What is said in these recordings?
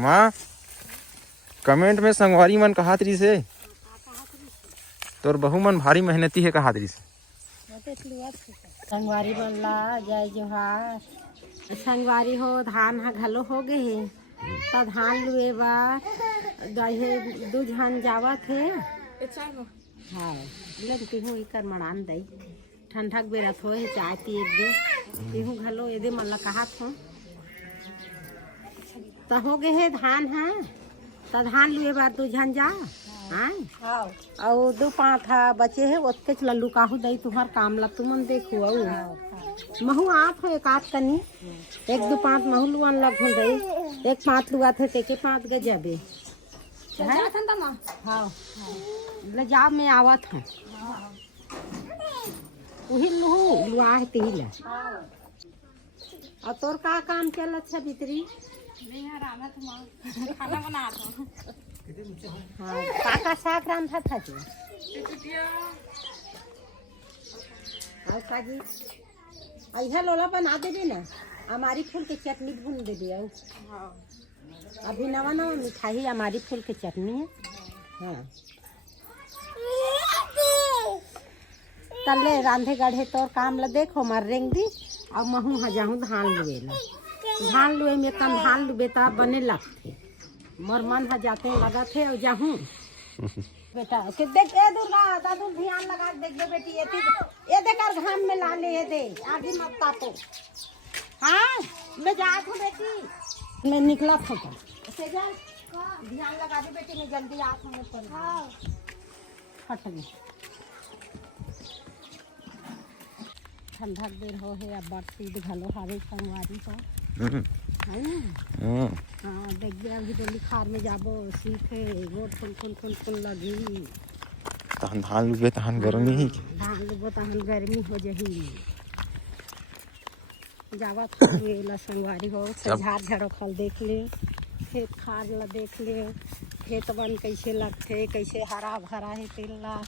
माँ कमेंट में संगवारी मन कहा तरी से तोर बहु मन भारी मेहनती है कहा तरी से। संगवारी बोला जय जोहार। संगवारी हो धान हा घलो हो गए हे तो धान लुए बार दू झन जावत हे। हाँ लगती हूँ इकर मड़ान दई ठंडक बेरा थोए चाय पिए दे तिहूँ घलो एदे मन ला कहत हूँ तो हो गए हे धान है तो धान लुए बार दू झन जा हाँ और दो पाँच था बचे है ओतके लल्लू काहू दई तुम्हार काम ला तुमन देखो महू आप हो एक आध कनी एक दो पाँच महू लुआन लग दई एक पाँच लुआ थे टेके पाँच गए जाबे हाँ ले जाब में आवत हूँ वही लुहू लुआ है ती ला। और तोर का काम चल अच्छा भीतरी खाना बना दो। हाँ काका साग रांधा था जी और काजी ऐसा लोला बना देबे ना हमारी फूल की चटनी भून देबे। अभी नवा नवा मिठाई हमारी फूल की चटनी है। हाँ तले रांधे गढ़े तोर काम ला देखो मार रेंग दी और महू हजाहू धान लुएला धान लुए में कम धान लुबे ता बने लगते मोर मन हा जाते लगा थे और जाहूँ बेटा के देख ए दुर्गा दादू ध्यान लगा देख दे बेटी ये देकर घाम में ला ले दे आगे मत तापो। हाँ मैं जात हूँ बेटी मैं निकला था से जा ध्यान लगा दे बेटी मैं जल्दी आत हूँ पर फट गई ठंडा देर हो है अब बरसी घलो हावे संगवारी हो हाँ देख गया अभी दिल्ली खार में जाबो सीखे रोड फुल लगी तहन धान लुबे तहन गर्मी ही धान लुबो तहन गर्मी हो जही जावा ला संगवारी हो झाड़ झाड़ो खल देख ले खेत खार ला देख ले खेत बन कैसे लगते कैसे हरा भरा है तेल ला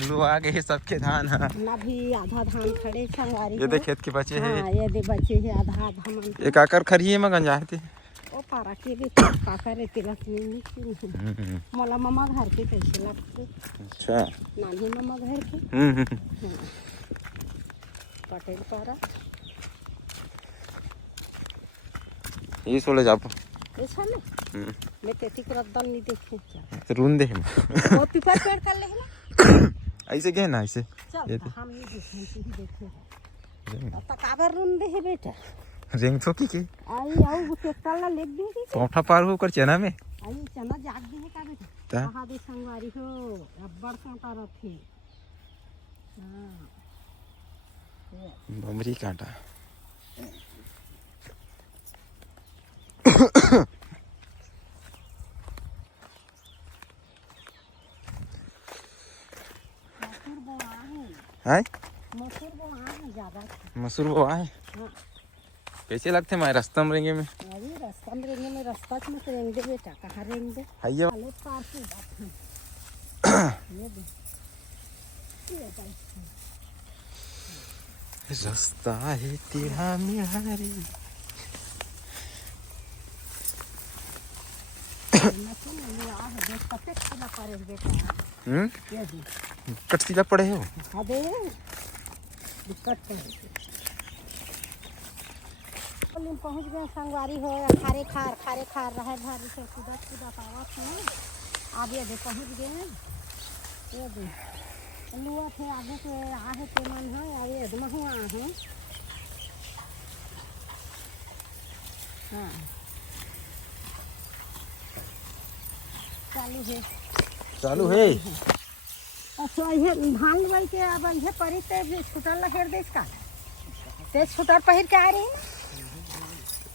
लुआ गए सबके धान है ना भी आधा धान खड़े संगवारी ये दे खेत के बचे है। हाँ ये दे बचे है आधा धान एक आकर खरिए में गंजाते ओ पारा के भी काका रे तिलक नहीं मोला मामा घर के कैसे लगते। अच्छा नानी मामा घर के पटेल पारा ये सोले जाबो ऐसा नहीं मैं तेती को रद्दन नहीं देखे रून दे वो पीपर पेड़ कर ले ना ऐसे गए ना ऐसे चल हम नहीं देखे तो काबर रून दे है बेटा रेंग थोकी के आई आओ ट्रैक्टर ला लेक दी पौठा पार होकर चना में आई चना जाग दी है का बेटा कहां दे संगवारी हो अब्बड़ सोटा रखे हां बमरी कांटा है मसूर बोआ है कैसे लगते मैं रास्ता में रेंगे में रास्ता में रेंगे में रास्ता में रेंग दे बेटा कहाँ रेंग दे हाइया पार से ये दे रास्ता है तेरा मिहारी कट सीधा पड़े हो अबे दिक्कत पहुँच गए संगवारी हो खारे खार रहे भारी से सीधा पावा था अब ये दे पहुँच गए ये दे लुआ थे आगे के आहे के मन है और ये महू आहे हाँ चालू है अच्छा ये धान लुआई के अब ये परी ते स्कूटर लखेर देस का ते स्कूटर पहिर के आ रही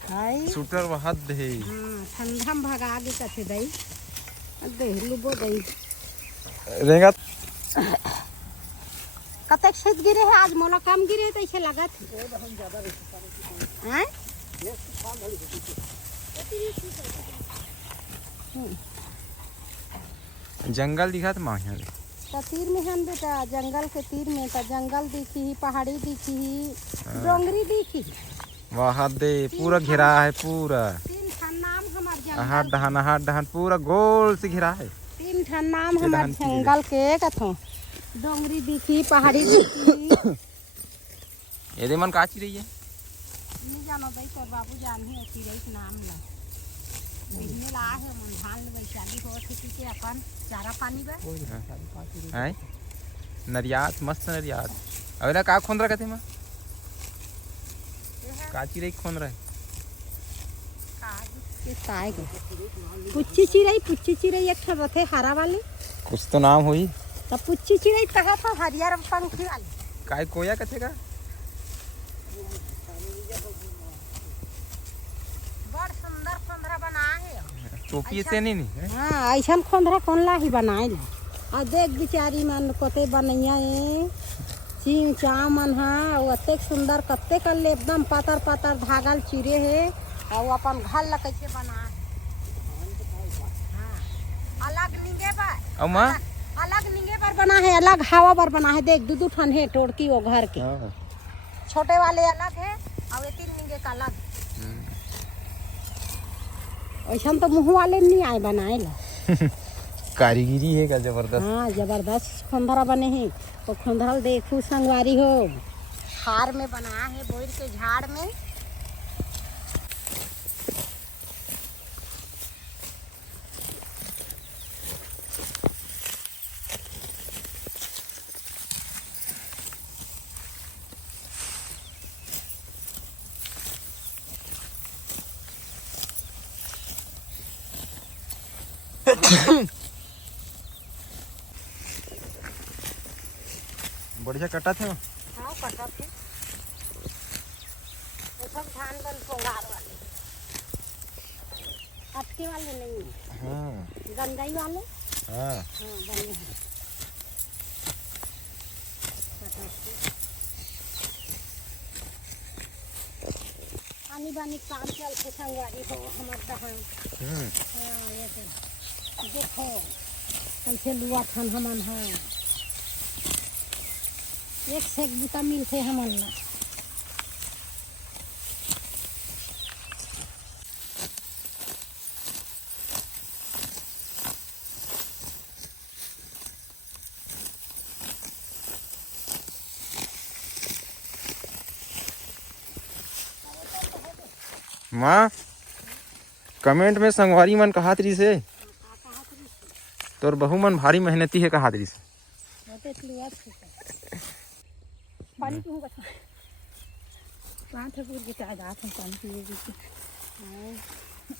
हाय स्कूटर वहां दे हां ठंडा में भगा के कथे दई दे लुबो दई रेंगा कतक शीत गिरे है आज मोला कम गिरे तो ऐसे लगत हैं जंगल दिखा तो मां यहाँ तो तीर में हम बेटा जंगल के तीर में तो जंगल दिखी ही पहाड़ी दिखी ही डोंगरी दिखी वहां दे पूरा घेरा है पूरा तीन नाम हमार आहार दहन पूरा गोल से घिरा है। 3 ठन नाम हमार जंगल के कथो डोंगरी दिखी पहाड़ी दिखी। ये दे मन काची रही है नहीं जानो भाई तो बाबू जान ही चिड़ै के नाम ला बिहने ला है मन धान ले वैशाली हो खेती के अपन चारा पानी बा है नरियात मस्त नरियात। अबे का खोन रहा कहते मां काची रही खोन रहा है के ताए के पुच्ची चिड़ै एक ठन रथे हरा वाली कुछ तो नाम हुई तब पुच्ची चिड़ै कहा था हरियर पंखी वाली काय कोया कथे का बड़ सुंदर खोंदरा बना है टोपी से नहीं हाँ ऐसा खोंदरा कौन ला ही बनाए ला और देख बिचारी मन कोते बनैया ए चिंग चाव मन हा अतेक सुंदर कत्ते कर ले एकदम पातर पातर धागल चिरे है और अपन घर ला कैसे बना है हाँ अलग निगे पर और मां अलग निगे पर बना है अलग हवा पर बना है देख 2 ठन है टोड़की वो घर के छोटे वाले अलग है और ये 3 निगे का अलग ऐसा तो मुँह वाले नहीं आए बनाए ला कारीगिरी है का जबरदस्त। हाँ जबरदस्त खोंदरा बने हैं तो खोंदरा देखू संगवारी हो हार में बना है बोर के झाड़ में। बढ़िया कटा थे हाँ कटा थे वो सब धान बन पोंगार वाले अटके वाले नहीं है हाँ गंजाई वाले हाँ बने हैं पानी बानी काम चलते संगवारी हो हमार दहन हाँ ये देखो कैसे लुआ थन हमन हाँ एक से एक बूटा मिलते हमन ला माँ कमेंट में संगवारी मन कहात रही से तोर बहु मन भारी मेहनती है कहात रही से पानी पीऊंगा पाँच पूर के चाय आते हैं पानी पिएगी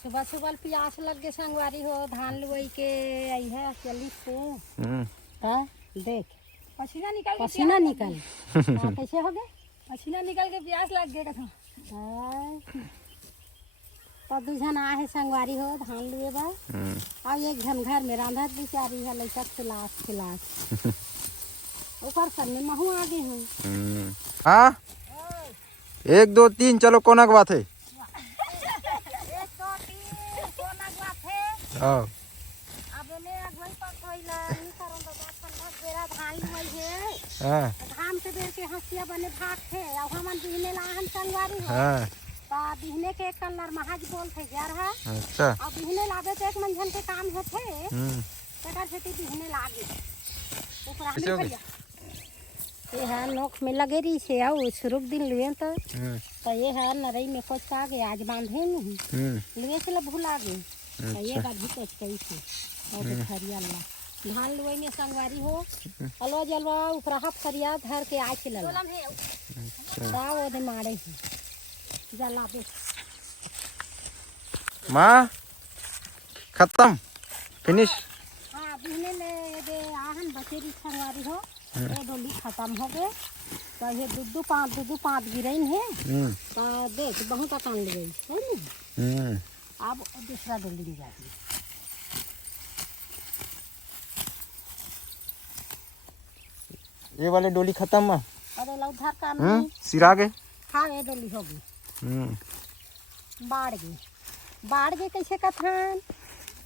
सुबह सुबह प्यास लग गए संगवारी हो धान लुई के आई है चली से हाँ देख पसीना निकल हाँ, कैसे हो गए पसीना निकल के प्यास लग गए कथा तो 2 जन आए है संगवारी हो धान लुए बा और 1 जन घर में रांधत बिचारी है लैसा खिलास ऊपर सर में महू आ गए हैं हाँ 1 2 3 चलो कोना के बात है 1 2 3 कोना के बात है हाँ अब ने अगवई पक होइला नहीं करो तो ठंडा बेरा धान लुई है हाँ धान से बेर के हंसिया बने भाग थे अब हमन बिहने लाहन संगवारी हो हाँ ता बिहने के एक नर महाज बोल थे यार हा अच्छा अब बिहने लागे तो 1 मंझन के काम होथे तकर से बिहने लागे ऊपर कैसे हो हमें गए? ये है नोक में लगे रही से आओ शुरू दिन लिए तो ये है नरई में कोच आ गए आज बांधे नहीं लिए से भूला गए तो ये गाड़ी कोच कही थी और खरिया ला धान लुई में संगवारी हो अलवा जलवा ऊपर फरिया धर के आ के लला ता वो दे मारे जला दे माँ खत्म फिनिश हाँ बिहने ले ये दे आहन बचेरी संगवारी हो ये डोली खत्म हो गए तो ये 2 5 गिरइन है तो देख बहुत अकान ले गई है ना अब दूसरा डोली में जाती ये वाले डोली खत्म माँ अरे लो उधर काम सिरा गए हाँ ये डोली हो गई बाढ़ गए कैसे कथन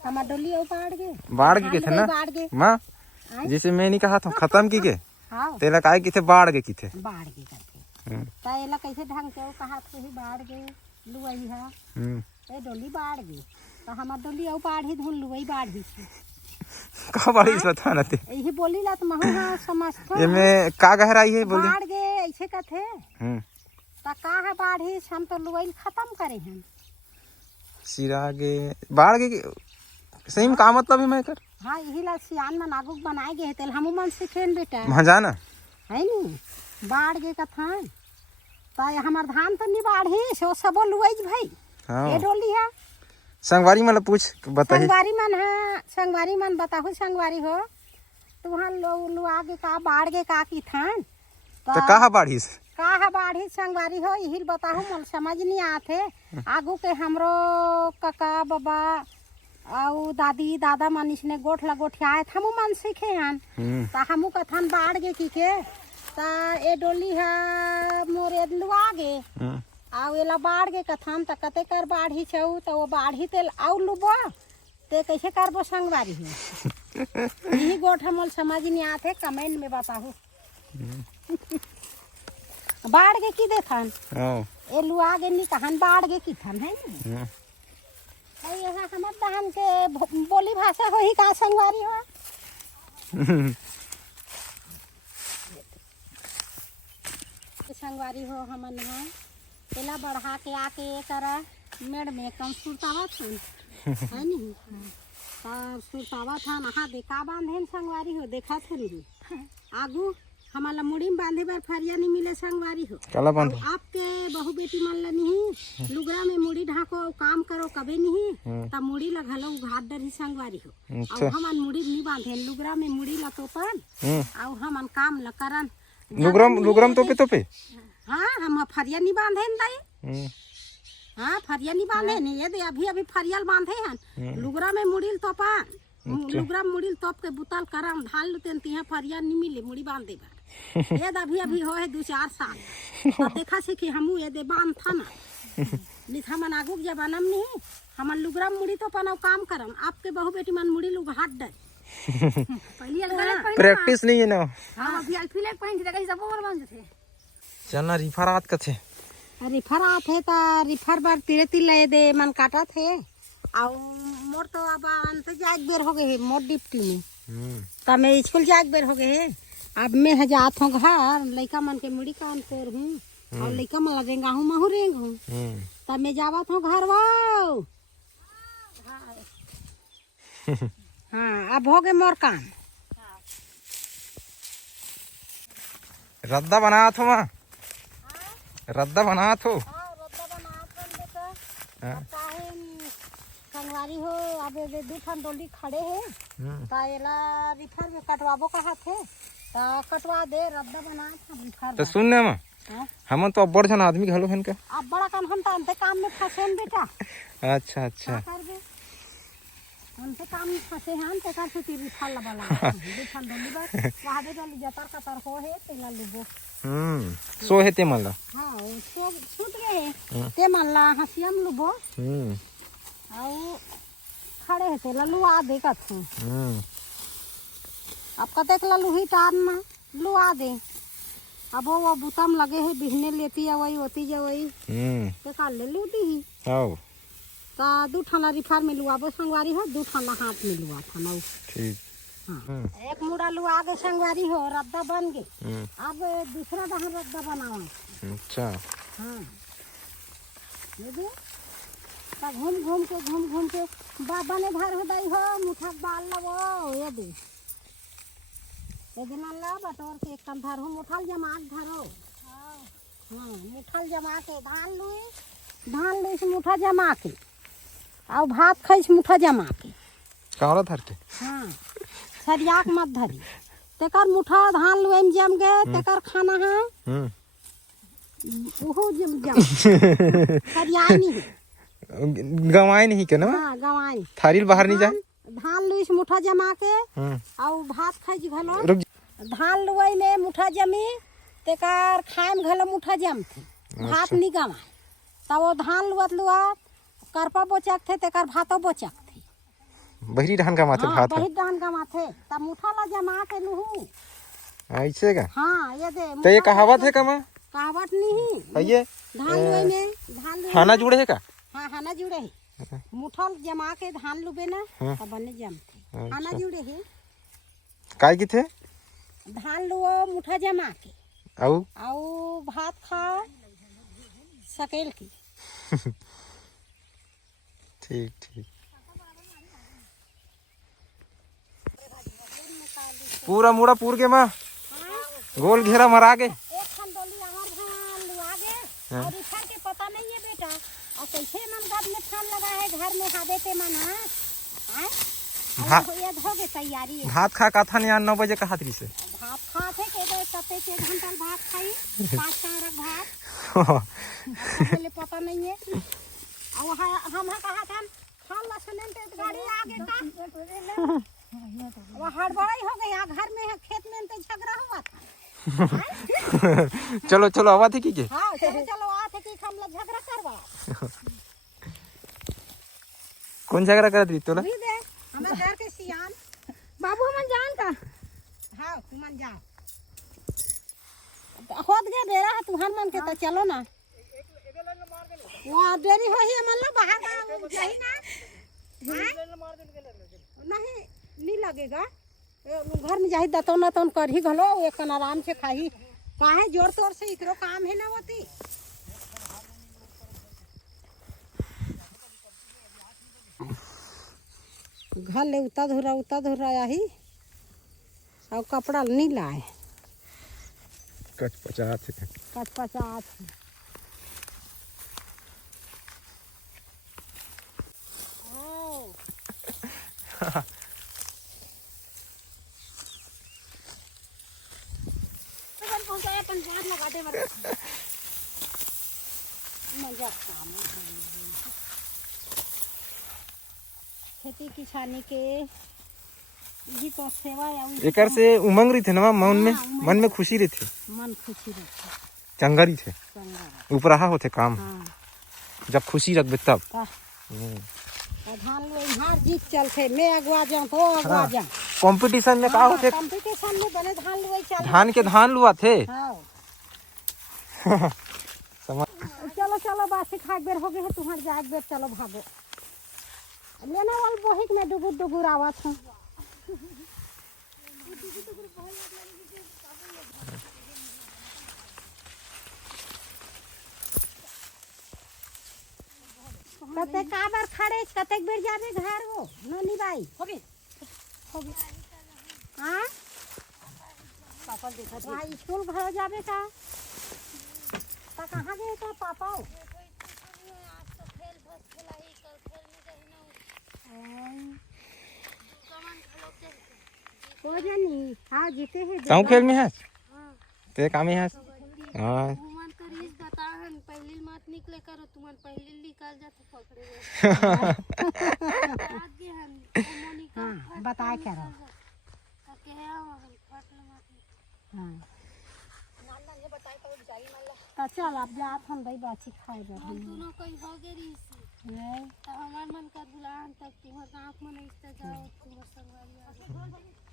हमार डोली और बाढ़ के थे ना माँ जैसे मैं नहीं कहा था खत्म की के हाँ तेला काय की थे बाढ़ के की थे बाढ़ गए करके तो एला कैसे ढंग से कहा थे बाढ़ गए लुआई है ये डोली बाढ़ गई तो हमार डोली औ बाढ़ी धुन लुई बाढ़ी छे का बाड़ी से बता ना ते यही बोली ला तो महू हाँ समझतो ये में का गहराई है बोली बाढ़ गे ऐसे कथे ता का है बाढ़ी हम तो लुई खत्म करे हैं सिरागे बाढ़ के सही में का मतलब है मैं कर हाँ यही ला सियान मन आगू बनाए गे तेल हमू मन सीखेन बेटा वहाँ जाना है नी बाढ़ गे कथन ता हमार धान तो नहीं बाढ़ी सो सबो लुई भाई हाँ ये डोली है संगवारी मतलब पूछ बताइए संगवारी मन है संगवारी मन बताहु संगवारी हो तो वहाँ लो आगे का बाढ़ गे का की थान तो कहा बाढ़ी से का बाढ़ी संगवारी हो यही बताहु मोल समझ नहीं आथे आगू के हमरो काका बाबा आउ दादी दादा मनीष ने गोठ ला गोठियाए हमू मन सीखे हन ता हमू कथन बाढ़ गे की के ता ए डोली है मोरे लुआ गे आउ एला बाढ़ गे कथन ता कते कर बाढ़ी छौ तो वो बाढ़ी तेल आउ लुबो ते कैसे करबो संगवारी हो यही गोठ मोल समझ नहीं आथे कमेंट में बताहु बाढ़ गे की देखन ए लुआ गे नी कहन बाढ़ गे की थन है नी यहाँ हमर दहन के बोली भाषा हो ही का संगवारी हो संगवारी हो हमन है तेला बढ़ा के आके करा मेड़ में कम सुरतावा थन है नी सुरतावा थन हाँ देखा बांधे संगवारी हो देखा थे नहीं आगू हमारा मुड़ी में बांधे बार फरिया नहीं मिले संगवारी हो काला बांधे आपके बहु बेटी मन ला नहीं लुगरा में मुड़ी ढाको काम करो कभी नहीं तब मुड़ी ला घलो घाट डर ही संगवारी हो और हमन मुड़ी नहीं बांधे लुगरा में मुड़ी ला तोपन और हमन काम ला करन लुगरम तोपे हाँ हम फरिया नहीं बांधे दाई हाँ फरिया नहीं बांधे नहीं ये दे अभी अभी फरियल बांधे हन लुगरा में मुड़ी तोपा लुगरा मुड़ी तोप के बुतल करम धान लुतेन तिहा फरिया नहीं मिले मुड़ी बांधे बार ये अभी अभी हो है 2-4 साल तो देखा से कि हमू ये दे बांध था ना नहीं हमन आगू के जमानम नहीं हमन लुगरा मुड़ी तो पनाव काम करम आपके बहु बेटी मन मुड़ी लुग हाथ डर प्रैक्टिस नहीं है ना हां अभी अल्फीलेट पहन के कहीं सब और बांध थे चलना रिफरात कथे रिफरात है ता रिफर बार तिरे तिले दे मन काटा थे और मोर तो अब अंत जाग बेर हो गए मोर डिप्टी में ता मैं स्कूल जाग बेर हो गए अब मैं है जात हूँ घर लड़का मन के मुड़ी काम कर हूँ और लड़का मन रेंगा हूँ महू रेंग हूँ तब मैं जावत हूँ घर वाओ हाँ अब हो गए मोर काम रद्दा बना थो माँ रद्दा बना थो संगवारी हो अब दू ठन डोली खड़े है ता एला रिफर में कटवाबो कहा थे ता कटवा दे रद्दा बना रिफर तो सुन ने माँ हम तो बड़ जन आदमी घलो हन का अब बड़ा कान हम तो अंते काम में फंसे हैं बेटा अच्छा अच्छा अंते काम में फंसे हैं ते का से रिफर लबला दू ठन डोली बस वहां दे डोली जतर कतर हो है तेला लुबो सो है ते मन ला हां सो छूट गए ते मन ला हसियम लुबो और खड़े है ते लुआ दे का थू अब कतेक ललू ही टार ना लुआ दे अब वो बुतम लगे है बिहने लेती है वही होती है वही ते का ले लू दी आओ ता दू ठाना रिफार में लुआबो संगवारी हो दू ठाना हाथ में लुआ था ना ठीक हाँ एक मुड़ा लुआ के संगवारी हो रद्दा बन गए अब दूसरा दहन रद्दा बनाओ अच्छा हाँ ये दे घूम घूम के बाबा ने भर हो दई हो मुठा बाल लगो ये दे ये दिन ला बटोर के एक धर हो मुठल जमा धरो हाँ मुठल जमा के धान लुई से मुठा जमा के और भात खाई से मुठा जमा के कावड़ा धर के हाँ सरियाक मत धरी तेकर मुठा धान लुई में जम गए तेकर खाना है ओहो जम सरियाई नहीं गवाए नहीं के ना हाँ गवाई थारी बाहर नहीं जाए धान लुई से मुठा जमा के और भात खाई घलो धान लुई में मुठा जमी तेकर खाए में घलो मुठा जमथे भात नहीं गवाए तब वो धान लुआ करपा बोचक थे तेकर भातो बोचक थे बहरी धान का माथे भात बहरी धान का माथे तब मुठा ला जमा के लुहू ऐसे का हाँ ये दे तो ये कहावत है कमा कहावत नहीं ये धान लुई में धान खाना जुड़े है का हाँ खाना जुड़े है मुठल जमा के धान लुबे ना हाँ। तब बने जमते अच्छा। खाना जुड़े है काय की थे धान लुओ मुठा जमा के आउ आओ भात खा सकेल की ठीक ठीक पूरा मुड़ा पूर के माँ गोल घेरा मरा के एक खन डोली अमर धान लुआ गे और इधर के पता नहीं है बेटा और कैसे मन घर में ठान लगा है घर में हादे ते मन हां ये धोगे तैयारी है भात खा का था यहाँ 9 बजे का हाथरी से भात खा थे के दे सते के घंटा भात खाई 5 टांगरक भात पहले पता नहीं है और हम कहा था खान लसने ते गाड़ी आगे का वो हड़बड़ाई हो गया घर में खेत में तो झगड़ा हुआ था चलो चलो आवा थी की के हाँ चलो चलो आते कि हम लोग झगड़ा करवा कौन झगड़ा कर दी तोला भी दे हमें घर के सियान बाबू हमन जान का हाँ तुमन जा होत गए बेरा है तुहर मन के तो चलो ना वहाँ देरी हो ही मन ला बाहर का जाही ना नहीं लगेगा घर में जाही दतौन नतौन कर ही घलो एक आराम से खाही काहे जोर तोर से इकरो काम है ना होती घर ले उता धुरा आही और कपड़ा नहीं लाए कच पचा थे कच पचास खेती किसानी के जी तो सेवा या एकर से उमंग रही थे ना मन में खुशी रही थे मन खुशी रहती चंगरी थे चंगा ऊपरहा होते काम हाँ जब खुशी रखबे तब धान लो हार जीत चलते मैं अगवा जाऊं तो अगवा जा कंपटीशन में का होते कंपटीशन में बने धान लुई चल धान के धान लुआ थे हाँ समझ चलो चलो बासी खा बेर हो गए तुम्हार जाग बेर चलो भागो लेना वाल बहिक में डुगुर डुगुर आवत हूँ कते का बार खड़े कतेक बेर जाबे घर वो ननी बाई हो गई हां पापा देखा भाई स्कूल घर जाबे का ता कहां गए तो पापा को जानी हां जीते हैं ताऊ खेल में है ते काम में है हां तुमन कर इस बताहन पहली मत निकले करो तुमन पहली निकाल जाते पकड़े आगे हम मोनिका हां बताए करो के हम फट मत हां नाला ये बताए तो जाई नाला ता चल अब जात हम दई बाची खाए बर हम दोनों कोई हो गए रीसी नहीं तो हमार मन कर बुलान तक तुम्हार आंख में नहीं जाओ तुम्हार संगवारी